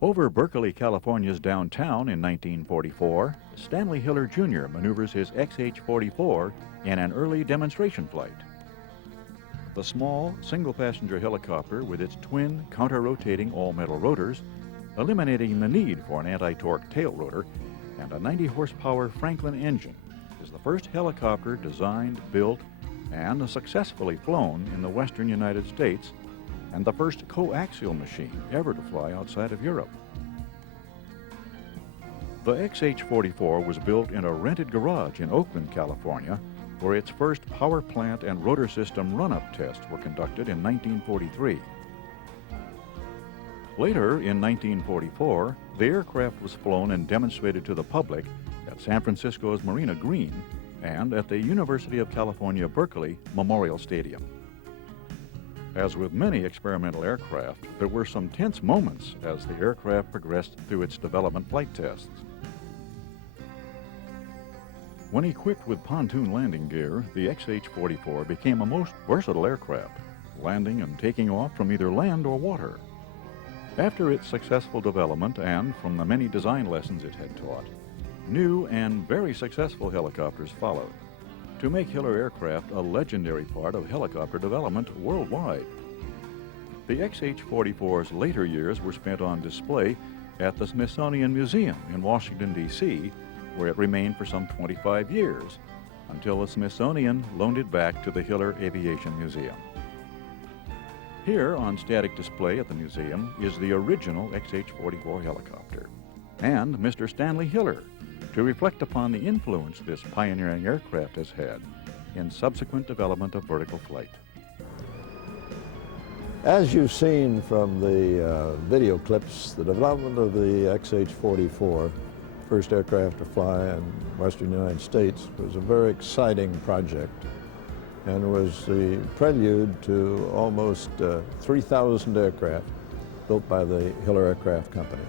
Over Berkeley, California's downtown in 1944, Stanley Hiller Jr. maneuvers his XH-44 in an early demonstration flight. The small, single-passenger helicopter with its twin, counter-rotating all-metal rotors, eliminating the need for an anti-torque tail rotor, and a 90-horsepower Franklin engine, is the first helicopter designed, built, and successfully flown in the western United States, and the first coaxial machine ever to fly outside of Europe. The XH-44 was built in a rented garage in Oakland, California, where its first power plant and rotor system run-up tests were conducted in 1943. Later, in 1944, the aircraft was flown and demonstrated to the public at San Francisco's Marina Green and at the University of California, Berkeley Memorial Stadium. As with many experimental aircraft, there were some tense moments as the aircraft progressed through its development flight tests. When equipped with pontoon landing gear, the XH-44 became a most versatile aircraft, landing and taking off from either land or water. After its successful development and from the many design lessons it had taught, new and very successful helicopters followed, to make Hiller aircraft a legendary part of helicopter development worldwide. The XH-44's later years were spent on display at the Smithsonian Museum in Washington, D.C., where it remained for some 25 years, until the Smithsonian loaned it back to the Hiller Aviation Museum. Here, on static display at the museum, is the original XH-44 helicopter, and Mr. Stanley Hiller, to reflect upon the influence this pioneering aircraft has had in subsequent development of vertical flight. As you've seen from the video clips, the development of the XH-44, first aircraft to fly in western United States, was a very exciting project and was the prelude to almost 3,000 aircraft built by the Hiller Aircraft Company.